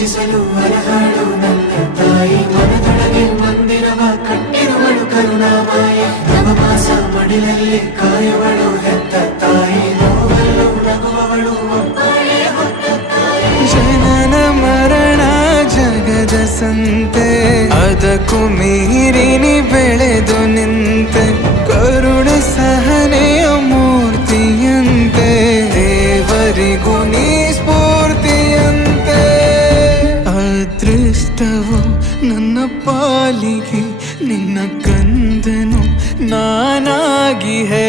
ಪೂಜಿಸಲು ಅರಹಾಳು ನನ್ನ ತಾಯಿ ಮನದೊಳಗೆ ಮಂದಿರವ ಕಟ್ಟಿರುವಳು ಕರುಣಾಮಾಯ ನವಮಾಸ ಮಡಿಲಲ್ಲಿ ಕಾಯುವಳು ಹೆತ್ತ ತಾಯಿ ನೋವಲ್ಲೂ ನಗುವವಳು ಒಬ್ಬಳೇ ಹೊತ್ತ ತಾಯಿ ಜನನ ಮರಣ ಜಗದ ಸಂತೆ ಅದಕ್ಕೂ ಮೀರಿನಿ ಬೆಳೆದು ನಿಂತೆ ಕರುಣೆ ಸಹನೆಯ ಮೂರ್ತಿಯಂತೆ ದೇವರಿಗೂ ನೀ ಸ್ಫೂರ್ತಿಯಂತೆ ಅದೃಷ್ಟವು ನನ್ನ ಪಾಲಿಗೆ ನಿನ್ನ ಕಂದನು ನಾನಾಗಿ ಹೇ